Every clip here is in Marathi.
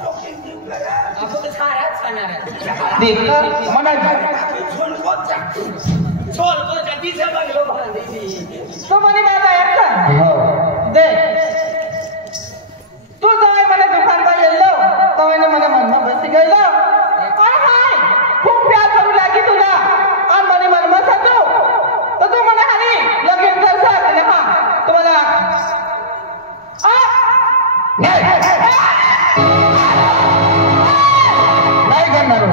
आपण छाराच खाणार देख मना छोल को जल्दी से बंगलो बांधी तो मनी बाबा एकटा हो दे तू जाय मला दुकानला येलो तवने मला मनमा बसी गेलो काय हाय खूप प्यार करू लागी तुला आणि मने मनमा सातो तर तू मला हानी लगेच करसा ना हा तुम्हाला नाही करणार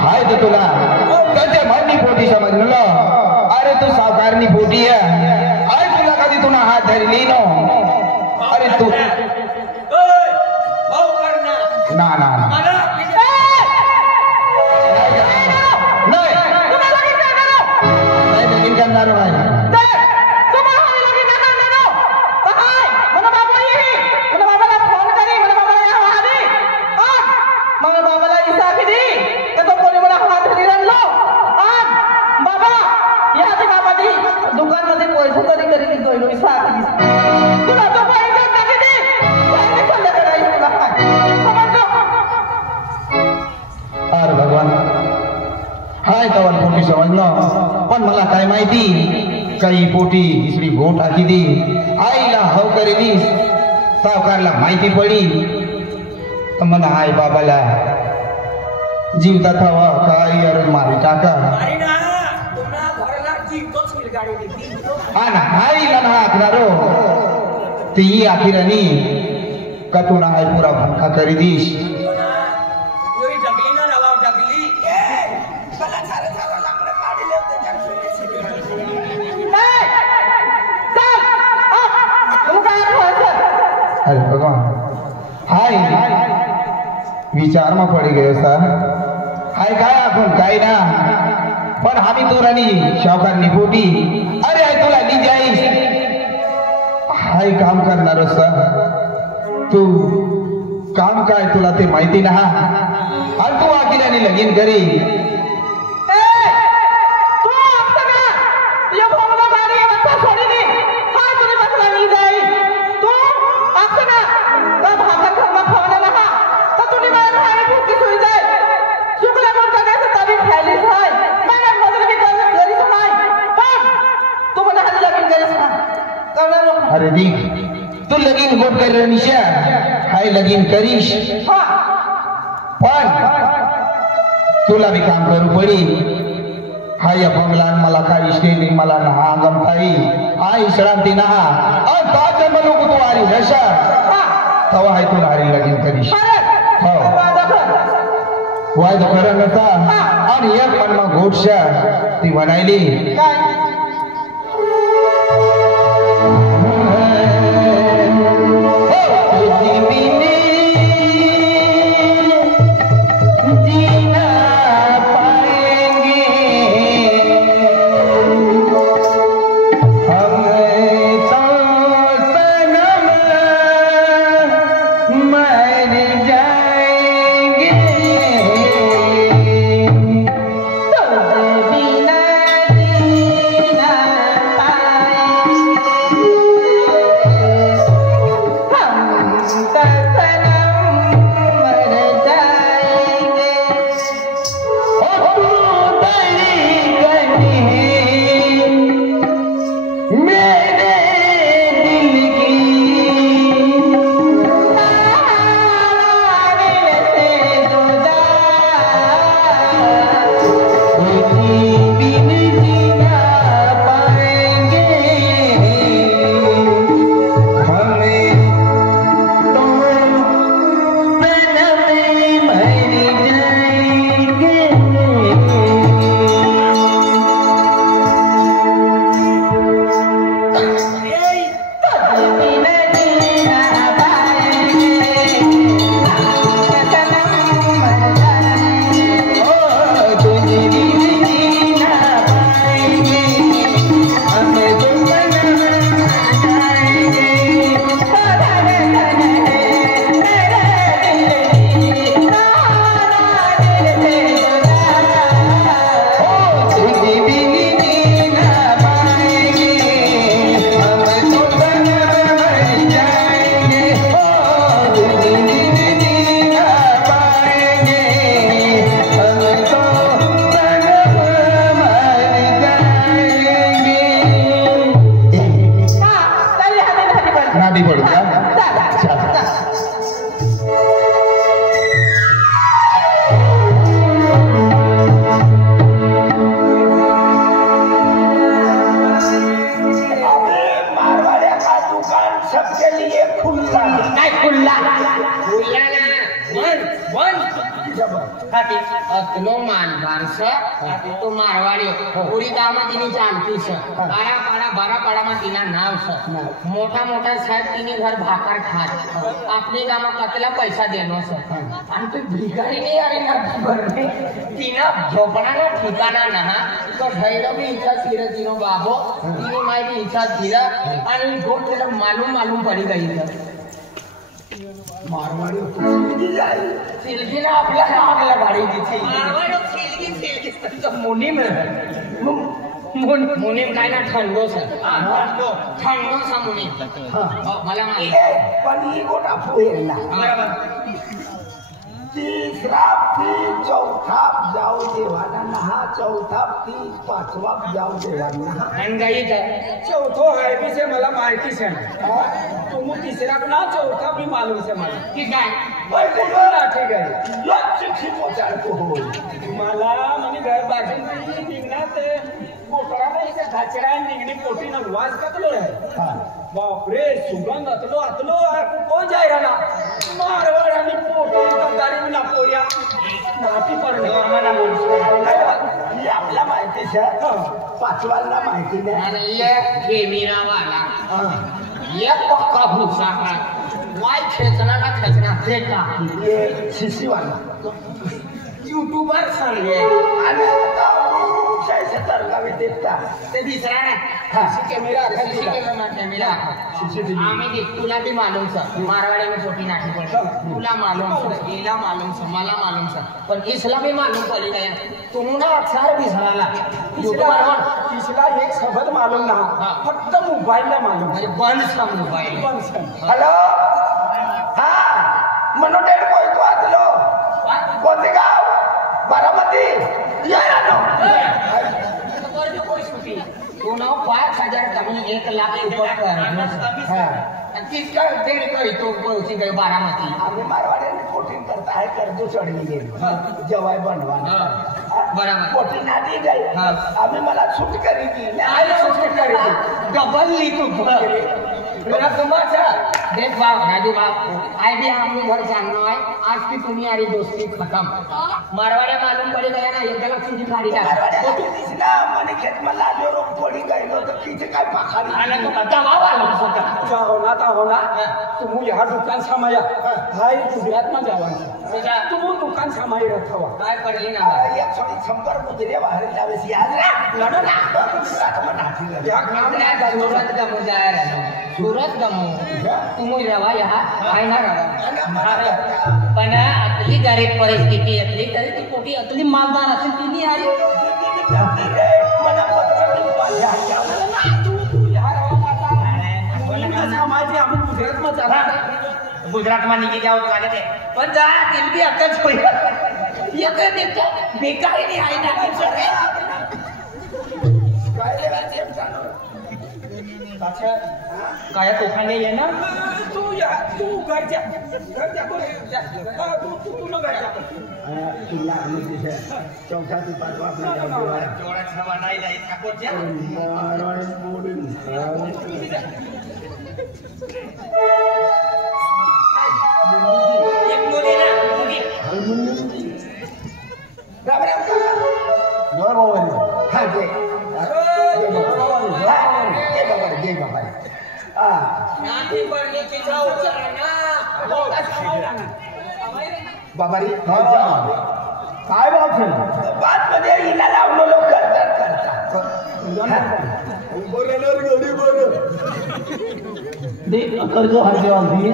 हाय तो तुला त्याच्या म्हणणी पोटी समजलं अरे तू सावकारनी पोटी आहे अरे तुला कधी तुला हात धरली नो अरे तू ना ना नाही लगीन करणार नाही दुकानमध्ये पैसे तरी करी दोन तुला तो पैसे टाकी दे अरे भगवान हाय तवा पोटी समजलं पण मला काय माहिती काही पोटी दुसरी घोट टाकी दी आईला हव करेली सावकारला माहिती पडी तर मला आई बाबाला जीवता हवा काय अरे मारी टाका आणि आईला ना आखणारो ती आखिरानी का तुला आई पुरा भंका करी दीश अरे भगवान हाय विचार में पड़ी गयो सर हाय काय आपण काय ना पण आम्ही तुरानी शावकार निपोटी अरे हाय तुला ली जाईस हाय काम करणार सर तू काम काय तुला ते माहिती ना आणि तू आखिरानी लगीन करी अरे देख तू लगीन गोट कर निशा हाय लगीन करीश पण तुला भी काम करू पडी हाय बंगलान मला काय इष्टेली मला ना गमताई हाय श्रांती ना और पाच जन्म लोग तू आरी रशा तवा हाय तुला हारी लगीन करीश हो वाय तो करा नता आणि एक मन में गोटशा ती बनायली हाती अतलो मानदार स तो मारवाड्यो पूरी गामा तिनी जानती स पाड़ा पाड़ा बारा पाड़ा में तिना नाव स मोठा मोठा साहेब तिनी घर भाकर खात आपली गामा कतला पैसा देनो स आणि तो भिकारी नाही अरे ना भरणे तिना झोपणाला ठिकाणा ना तो धैर्य भी इच्छा सिर तिनो बाबो तिनी माई भी इच्छा सिर आणि गोट त्याला मालूम पडी गई मारवाडी सिलगी ना आपल्या नावाला गाडी दिली मारवाडी सिलगी मुनीम मुनीम काय ना थंडो सर थंडो सा मुनीम मला माहिती पण ही गोटा फुएला तीसरा फिर चौथा जाऊ देवाना नहा चौथा फिर पाचवा जाऊ देवाना अंगाई का चौथो है भी से मला माहिती से तुम तीसरा ना चौथा भी मालूम से मला ठीक आहे भाई बोला ठीक है या चिट्ठी पोचार को हो मला म्हणजे घर बाजून निघणार ते पोटाला इथे घाचरा निघणी पोटी ना वास कतलो आहे बापरे सुगंध अतलो कोण जाय राहिला मारवाड आणि पोटी गाडी ना पोऱ्या नाटी पडणे मला ही आपल्या माहिती पाचवाला माहिती नाही आणि ये केमिरा वाला ये पक्का भूसा का वाय खेचना देता ये शिशीवाला यूट्यूबर सांगे आणि शायसे तरगावी देता ते दिसरा ना कॅमेरा कॅमेरा आम्ही देख तुला भी मालूम सर मारवाड़ी में छोटी नाटी पड़ी तुला मालूम सर येला मालूम सर मला मालूम सर पर इसला भी मालूम पड़ी गया तुम ना अक्षर भी झाला तिसरा एक शब्द मालूम ना फक्त मोबाईलला मालूम अरे बंद सा मोबाईल हॅलो हा मनोटेड कोई तो आतलो कोणते गाव बारामती या ना तू ना 5,000 कमी 1 लाख ऊपर कर किसका डेढ़ करी तो पहुंची गई बारामती आम्ही मारवाड्याने कोटिंग करता है कर्ज चढली गेली जवाय बनवा बराबर कोटिंग आधी गई आम्ही मला सूट करी दी डबल ली तू मेरा तुम्हारा देख बाप राजू बाप आई भी हमने घर जानना है आज की तुम्हारी दोस्ती खत्म मारवाड़े मालूम पड़ी गया ना एक गलत सीधी खाड़ी का दिसला मने खेत में लाजो रोग पड़ी गई तो पीछे काय पाखारी आला तो दवा वाला सोता हो ना तुम यहाँ दुकान समाया भाई तुझ्यात ना जावा तुम दुकान समाई रखवा काय पडली ना एक थोड़ी संपर गुजरे बाहर जावे से याद रे लड़ो ना रात में नाठी लगे या काम ना सूरत का मुजाहिर है सूरत का मु तुम रवा यहाँ काय ना रवा पण अतली गरीब परिस्थिती अतली तरी ती पोटी अतली मालदार असेल तिनी आली मला पत्र नाही पाहिजे तू यहाँ रवा समाज आपण गुजरात में चला गुजरात में निकल जाओ तो आगे पण जा दिल भी अकच होई ये कर देता बेकार नहीं आई ना काय रे वाचे जानो अच्छा काय तोफाने ये ना तू घर जा तू न घर जा तुला आम्ही चौथा ते पाचवा आपला जोड़ा छवा नाही जाई ठाकोर जा मारवाडी बोलून एक मुली ना मुली राम राम काका जय बाबा हा जय बाबा नाती पडली की जाऊ चला बाबा रे काय बात है बात मध्ये हिला लावलो लोक करतात बरोबर गडी बरोबर देख कर्ज हाते आम्ही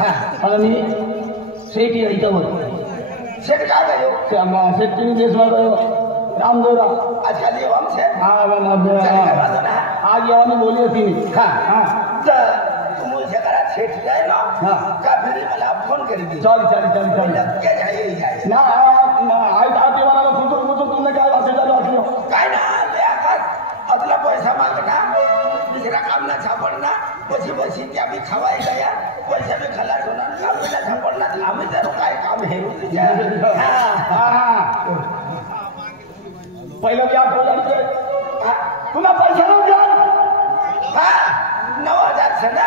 हा आणि सेठ यायच्यावर शेट काय गयो सेठनी देशवाला रामदेवरा आजकाल येवाम छे आज येवानी बोली होती मी हा तर तुमच्या घरात शेट जाय ना हा. का फिरी मला फोन करी दी चालेल नक्की जाय ना आज आज येवाला तुझं तुमने काय वाचलं झालं काय ना ते आकाश अतला पैसा मागना दुसरा काम ना सापडना बसी त्या बी खवाय गया पैसा बी खलास होणार काम ना सापडला आम्ही तर काय काम हेरू पहिलं या बोलायचं तुला पैसा नव्हता हा 9,000 છે ને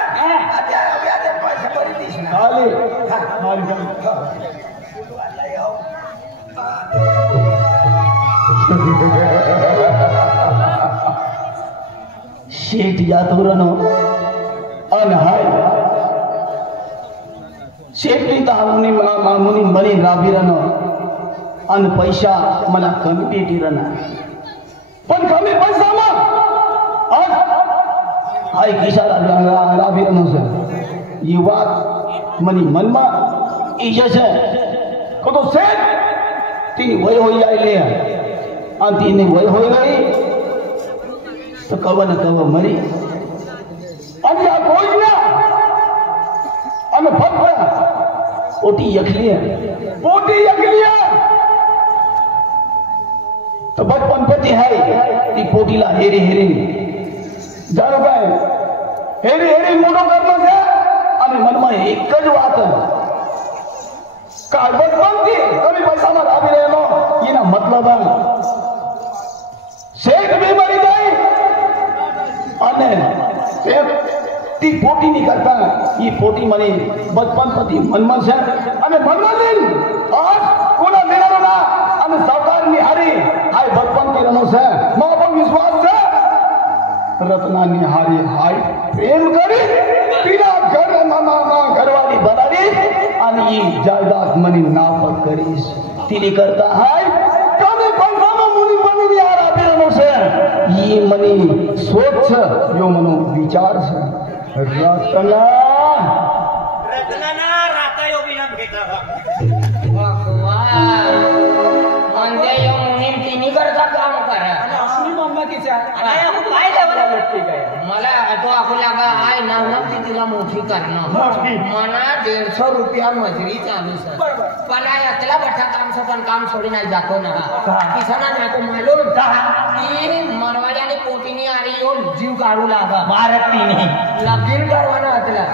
અત્યારે વ્યાજે પૈસા ભરી દઈશ ને ચાલે હા ચાલે લઈ આવ शेठ जातो रनो अन हाय शेठनी तर मुनी मनी राबी रनो अन पैसा मला कमी भेटी रना पण कमी पैसा मग आज हाय किसा राबी रनो सर ये बात मनी मनमा ईशा से को तो शेठ तीन वय हो जाए अन तीन वय हो गई तो कव न कव मरी आणि या कोयना आणि फक्त पोटी यखली तो बचपन पती है ती पोटीला हेरी जाणो काय हेरी मोठो करणं છે आणि મનમાં એક જ વાત काय बचपन થી કમી પૈસામાં રાબી રહેલો એના મતલબ શેઠ બી મરી જાય અને ती पोटी नहीं करता ये पोटी मनी बचपन पति मनमन से અને मनमन आज कोना लेना ना અને सावकार निहारी हाय बचपन की रनो से मां पर विश्वास से रत्ना निहारी हाय प्रेम करी पीला घर मामा घरवाली बनारी आणि ये जायदाद मनी नापक करीस तिने करता हाय कमी पैसा में मुनी बनी निहारा रनो से ये मनी सोच यो मनो विचार से रत्ना राता यो बिना भेटा भगवान म्हणजे यो मुनीम तिन्ही करता काम करा असली मम्मा किचा आणि आपण काय लावला नक्की काय मला तो आपण लागा आय ना ती तिला मोठी करणं मना 150 रुपया मजुरी चालू सर पण यातला बठा काम पण काम सोडी नाही जातो ना किसाना ना तो मालूम की मरवाड्याने पोटीनी आणि यो जीव काढू लागा भारत तिने लगीन करवाना हतला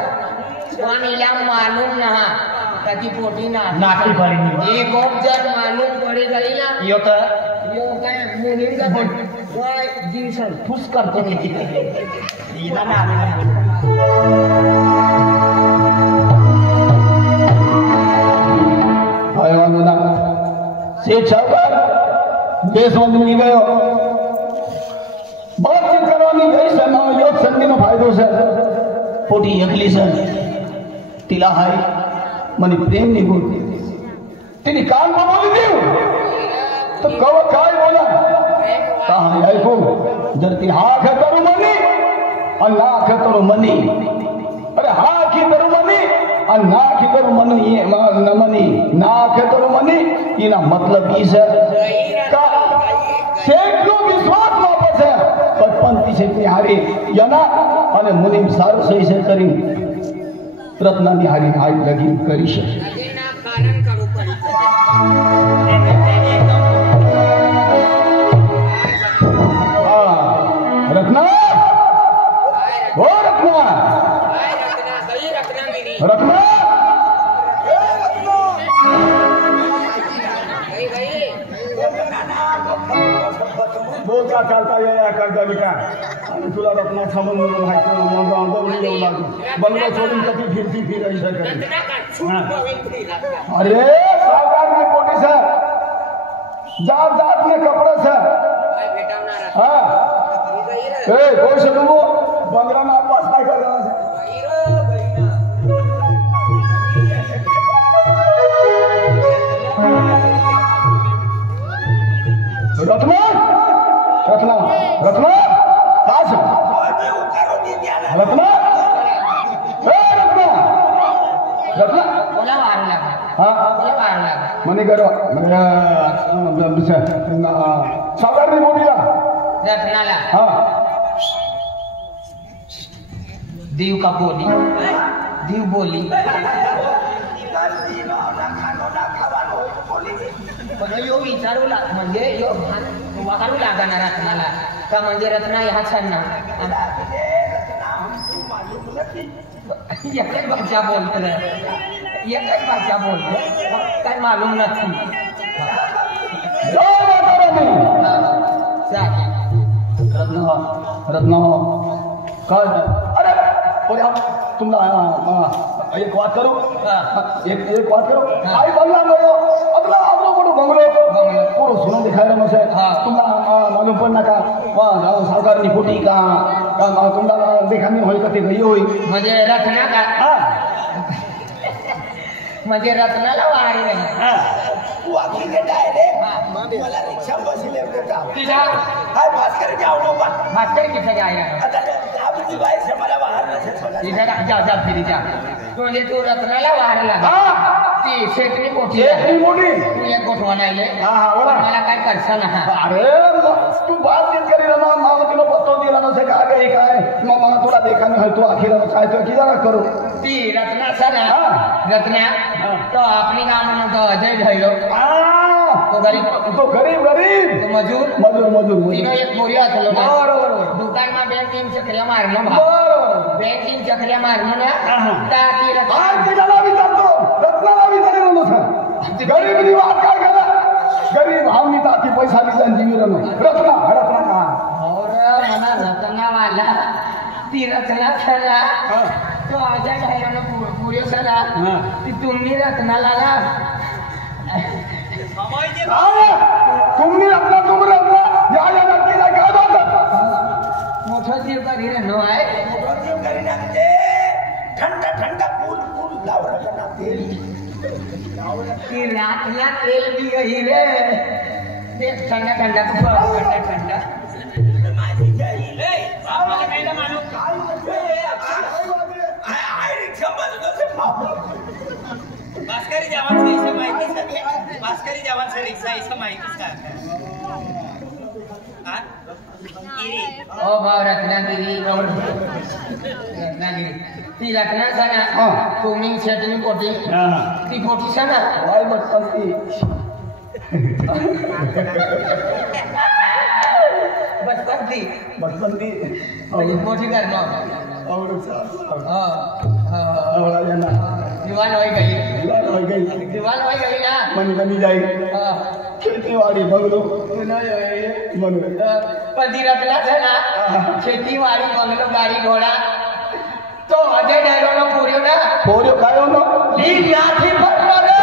पण इला मालूम ना त्याची पोटी ना नाटी पडली एक जर मालूम पडे गई ना यो काय मुलींचा काय दिवस फुस करतो हिला ना सेठ साहूकार देशबंद में गयो बातचीत करवानी गई सर ना योग संधि में फायदो सर पोटी एकली सर तिला हाय मनी प्रेम नहीं बोलती तिने कान में बोली दी तो कव काय बोला कहा ऐको जर ती हा खे करू मनी और ना खे करू मनी अरे हा की करू मनी और ना की करू मनी ये न मनी ना खे करू मनी ये ना मतलब ई सर का शेख नो विश्वास वापस है बचपन की से निहारी यना અને મુનિ સારું સહી છે કરી રત્ના નિહારી હાઈ લગી કરી છે એના કારણ કરું પડી रत्ना ओ रत्ना रत्ना बोल का चालता या करता बेटा आणि तुला रत्ना थांबून म्हणून येऊ लागलो बंगला सोडून कधी फिरती ऐसा करे अरे सावकार में पोटी से जात जात में कपड़े से हाँ ए कोई से तुमको बंगला में आप पास काय कर रहा है रत्ना रत्ना रत्ना काश रत्ना ए रत्ना रत्ना बोला वार लगा हाँ बोला वार लगा मनी करो सागर नहीं बोलिया रत्नाला हाँ देव का बोली देव बोली पण यो विचारू लाग म्हणजे यो वाकारू लागा ना रत्नाला का म्हणजे रत्ना ह्या छान एकच भाषा बोलतो एकच भाषा बोलतो काय मालूम नाही रत्ना रत्ना काय अरे तुमला एक बात करो एक बात करो आई बंगला गयो अगला आप लोग बंगलो खायला मग हा. तुम्हाला मालूम पण नका सावकारनी पोटी का तुम्हाला देखानी होईल का ते गई होईल म्हणजे रत्ना का हा म्हणजे रत्नाला वारी नाही वाकिंग डायरेक्ट मला रिक्षा बसले तिला भास्कर जाऊ मास्टर किती आहे आता मला बाहेर नसेल तिथे जा फिरी जा म्हणजे तू रत्नाला वारला ती शेतरी मोठी मोठी तू एक गोठवा नाही हा, बोला. मला काय करसा ना अरे तू बात येत करी ना मामा तुला पत्तो दिला नसे का काही काय मामा तुला देखा नाही तू अखिरा काय तू किती करू ती रत्ना सर हा. रत्ना तो आपली नाव म्हणतो अजय झालो तो गरीब तो गरीब तो मजूर मजूर तिनं एक मोरी असलो ना बरोबर दुकानमा बँकिंग चक्रिया मारणं बरोबर बँकिंग चक्रिया मारणं ना हा. तर ती रत्ना आज ते त्याला विचारतो रत्नाला विचारेल नसं गरीब वाद काय करा गरीब हावनी ताती पैसा दिला जीवी रत्ना का और मला रत्ना वाला ती रत्ना खरा तो अजय झालो पुढे सरा ती तुम्ही रत्नाला तुम्ही रत्ना या नक्की काय मोठं जीव करी रे नो आहे ठंडा फूल लावलं ती रातला तेल बी गई रे ते थंडा थंडा भास्करी जवान से माहिती सर भास्करी जवान से रिक्षा ऐसा माहिती सर ओ भाव रत्नागिरी ती रत्ना सना तुम्ही शेतनी पोटी ती पोटी सना बचपन ती मोठी करणं दिवान होई गई ना खेतीवाडी बंगलो पण ती रत्ना सना शेतीवाडी बंगलो गाडी घोडा तो अजय डायरो ना पोर्यो काय होतो ली लाठी पडलो रे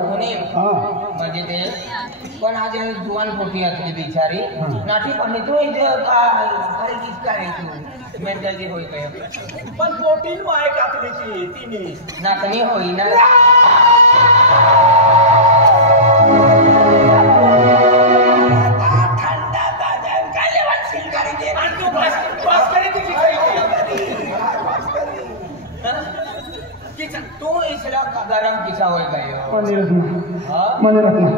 म्हणजे ते पण आज जुवान पोटी असली बिचारी नाठी पण तू काय मेंटली होई पण पोटीन माय कातलीची तिने नाचणी होई ना तू इसला गरम किसा होई गयो मन रत्ना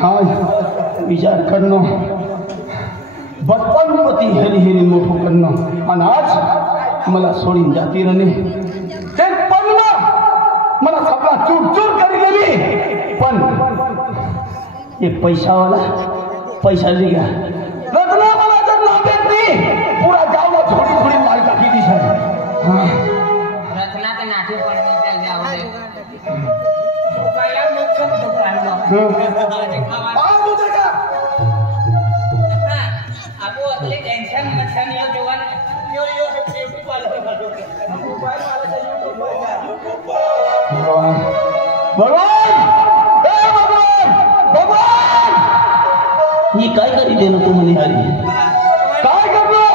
हाँ विचार करनो बचपन पती हेरी हेरी मोठो करनो आणि आज मला सोडून जाती रने ते पण मला सगळा चूर चूर करी गेली पण एक पैसा लिया रत्ना मला जर ना भेटली पुरा गावला थोडी थोडी माल टाकी दी सर हाँ रत्ना के नाटे पड़ने चल जाओ काला मुख दुकान आपको अगले टेंशन मच्छन यो जवान यो ब्यूटी पार्लर भगवान ये काय करी देना तू म्हणे हरी काय करलो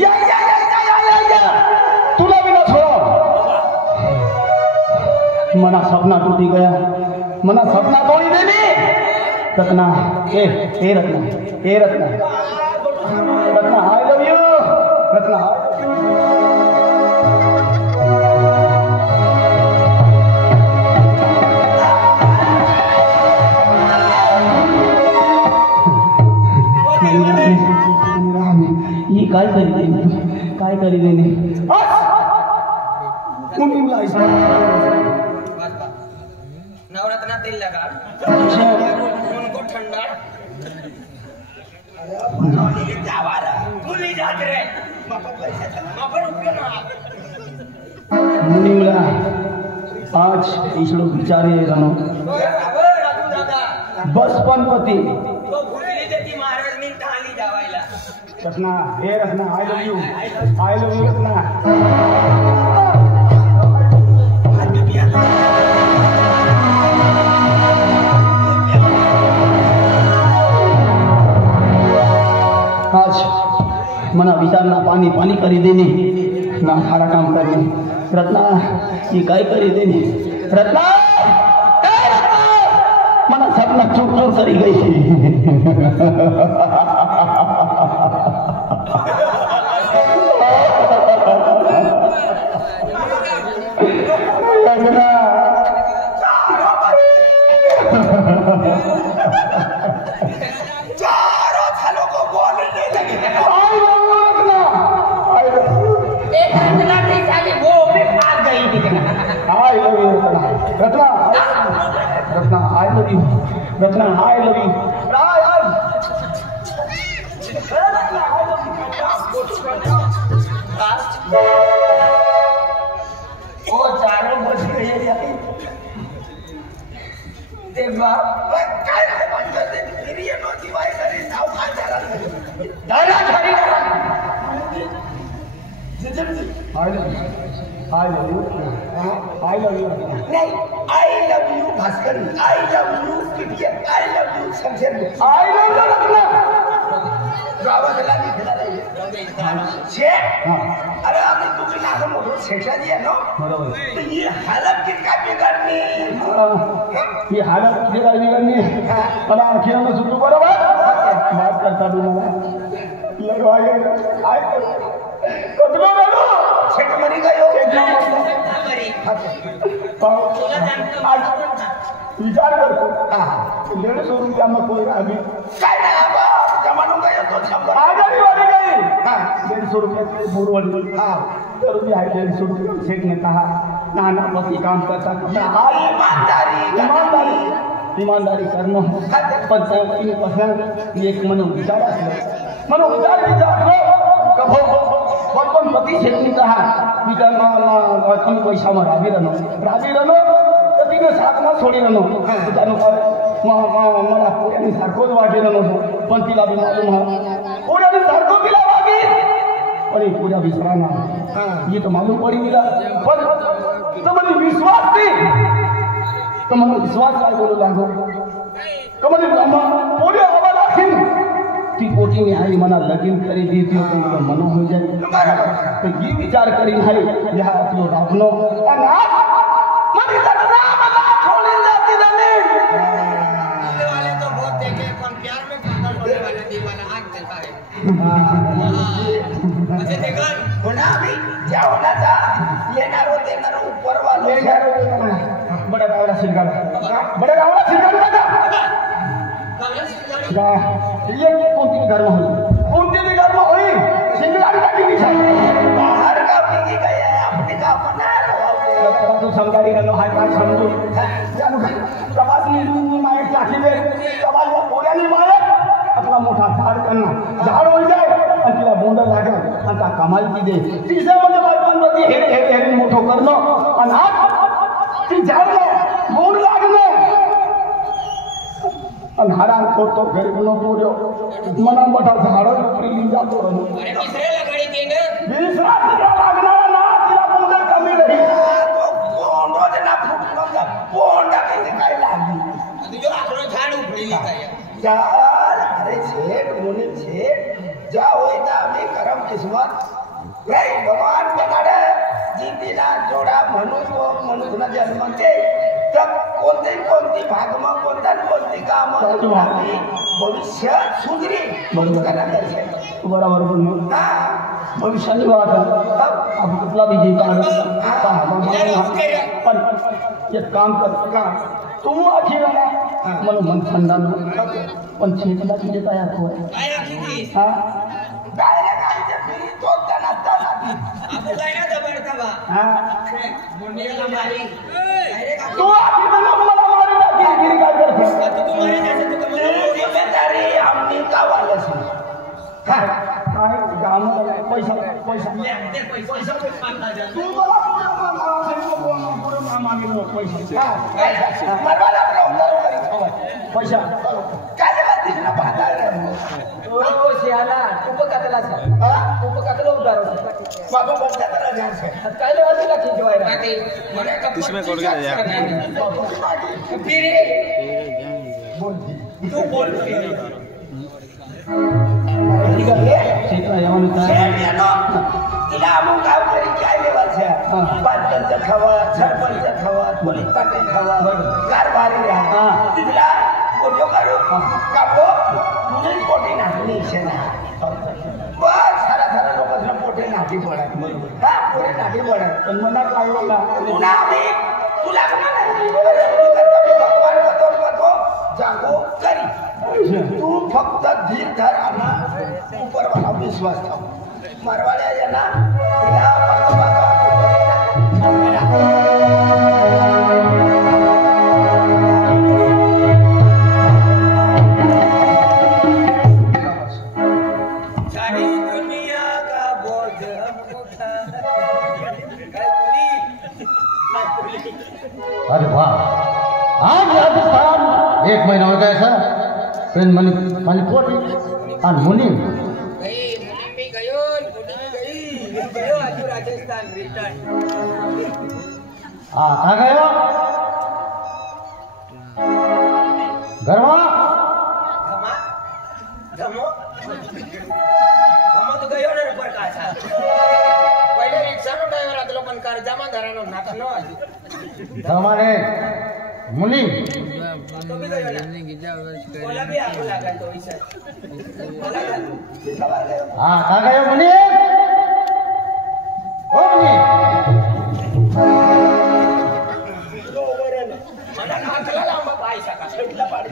या तुला भी ना छोड़ो मना सपना टूटी गया मना सपना तोड़ी देनी रत्ना ए Ratna I love you Ratna ये काय करी देने नवरत्ना तेल लगा उनको ठंडा भूल जात रे मुनिमला आज इसलो विचारे रनो बस पनपती तो भूली देती महाराज ने कहानी जावायला Ratna I love you Ratna आज मना विचार ना पानी करी देने ना सारा काम करने रत्ना ये काय करी देने रत्ना मना सपना चूर चूर करी गई रत्ना आई लव यू वो चारों बज गए ते बाप काय रे बंद कर दे फिर ये नोती वाई करे नाव खा जा दादा खरी आई लव यू नहीं I love you Bhaskar I love you Kitiya I love you Shamsher I love you Ratna गावाला निघाला नाही छे अरे आपने तुझे नाम मोठो शेषा दिया नो बरोबर तो ये हालत किसका बिगड़नी ये हालत बिगड़नी मला आखिर में सुनू बरोबर बात करता भी मला लगवाए आय कतलो रनो छेक मरी गयो आज विचार करतो 150 रुपया में कोई अभी काय ना बाबा जमानो गयो तो 100 आजारी वाली गई 150 रुपया की बोरवाली तो भी 150 रुपया सेठ ने कहा नाना पति काम करता ईमानदारी करना पण एक मनोविचार कभो बचपन पति शेठनी कहा कमी पैसा में राबी रहनो तो तिने साथमा छोडी रहनो जानु मला पुऱ्यानी सारखोच वाटिरहनो पण तिला बी मालूम पुऱ्यानी सारखो तिला वागी अरे पुऱ्या विसराना ये तो मालूम पड़ी तिला पण तुम्हाला विश्वास नाही तुम्हाला विश्वास काय बोलू लागो कमले पुऱ्या हवा राखीन ती पोटी में आई मना लगीन करी दी थी तो मेरा मनो हो जाए तो ये विचार करी है यहाँ अपनो रावनो और आज मनी सतना मना छोड़ी जाती जमीन वाले तो बहुत देखे पर प्यार में पागल होने वाला दीवाना आज देखा है अच्छा देखो होना भी क्या होना था ये ना उपरवाला ले जा बड़ा गावला सिंगार का ये कोणती घर में हुई कोणती भी घर में हुई सिंगार का की बाहर का भी गई है अपने का बना रहा तू समझारी रहो हाय बात समझो जानू प्रवास में माइक लाठी में प्रवास वो बोला नहीं मालक अपना मोठा झाड़ करना झाड़ हो जाए आणि तिला बोंड लागेल आणि त्या कमाल की दे तिच्या मध्ये बायकांमध्ये हेरे मोठो करणं आणि आज ती झाडलं बोंड लागलं आणि हाडान करतो गरीब नो पोऱ्यो मना मोठा झाड उपरी जातो अरे तिसऱ्याला गडी ते ना दुसरा तिला लागणार ना तिला बोंड कमी रही बोंड ना फुटलं बोंड काय लागली तुझ्या आकडं झाड उपडली काय चार अरे छेद मुनि छेद जा होई ना आम्ही करम किस्मत रे भगवान बनाडे जिंदीला जोडा म्हणून ना जन्मते तर कोणती भागमा कोणती काम भविष्यात सुधरी बरोबर बोललो भविष्याची बात अब कुठला भी पण एक काम कर का तू आखी मला मन थंडा पण छेदला तुझे तयार हो काय आखी हा डायरेक्ट आमच्या घरी तो तनात आपण काय ना जबरता बा हा मुंडीला मारी डायरेक्ट तू आखी तर मला मारू गिरी काय करते तू मारी जाते तू कमला जिम्मेदारी आमनी का वालस काय काम पैसा पैसा तू मला पुढे मागितलं पैसा मरवाला पैसा काय वाटते ना ओ शियाला उपकातला उपकातला उदार बाबा बंदा करा जायचं काय लेवायला की जेवायला मला का इसमें कोड के जा तू बोल क्षेत्र यावं तिला मग गाव तरी काय लेवायचं पंचायत खावा सरपंच खावा पोलीस पाटील खावा कारभारी राहा तिला कोठो करू कापो तुझे पोटी नाचणी ना बस सारा लोकांना पोटे नाटी पडत बरोबर हा पोटे नाटी पडत पण मनात लागला पुन्हा आम्ही तुला भगवान बतो जागो करी तू फक्त धीर धर आणि उपरवाला विश्वास ठेव मरवाड्या यांना सारी दुनिया का बोझ हम उठा अरे वाह आज राजस्थान एक महीना हो गया सर फिर मणिपुर और मुनि गई मुनिंबी गयो गयो आज राजस्थान रिटर्न हाँ कहाँ गयो गरवा धमो तो गयो ना पर का था पहिले रिक्षा नो ड्राइवर आतलो पण कर्जामा धरानो नातनो हमारे मुनि तो भी गयो ना बोला भी आपको लगा तो इसे हाँ कहाँ गयो मुनि ओ मुनि मला हातला लांब पायसा का भेटला पाडी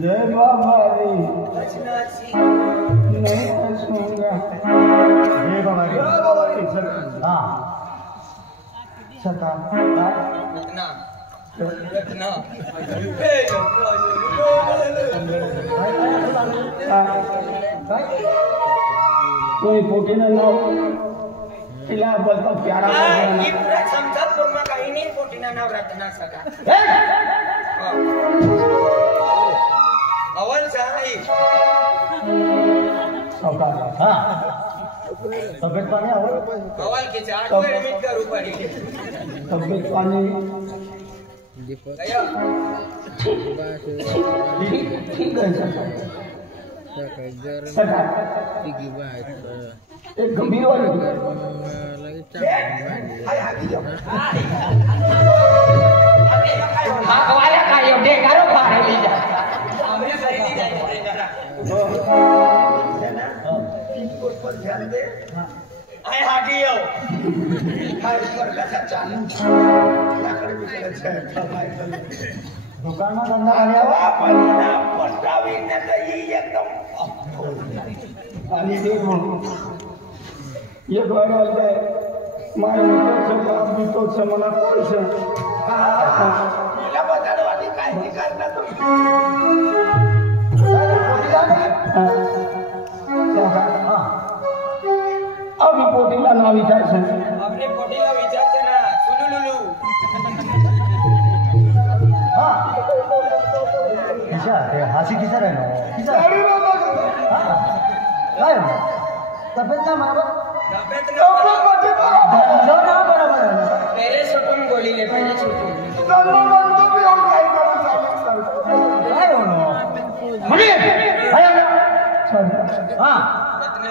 जय बाबा रे रचनाची नहीं हंसूंगा जय बाबा रे बाबा रे सर हाँ सरकार रत्ना रत्ना कोई फोटे ना लो इला बोलता प्यारा ही पूरा संसारपूर में काही नाही पोटीना नाव रत्ना सका अवल साई सरकार हाँ तबियत पानी आओ अवल के 8 एडमिट करू पड़ी तबियत पानी गयो ठीक है सरकार एक गंभीर वाली भागवाया काय एवढे गारो फारेली जा आम्ही खरेदी जायचं ध्यान दे आय हागी येऊ काय वर्गाचा चालू याकडे विचारायचं आहे का माहिती दुकानात धंदा झाल्यावर आपण ना पटाविण्याचा ही एकदम आणि ते एक वाढ आलंय माय तोच मला पैसे मला बदलवादी काय नाही करणार अभी पोटीला नाव विचारचं आपले पोटीला विचारते ना सुलुलुलू हासी किसा आहे ना काय तब्येत ना बरोबर तब्येत बरोबर पहिले सुटून बोलिले पहिले सुटून काय होणं म्हणजे हा रत्न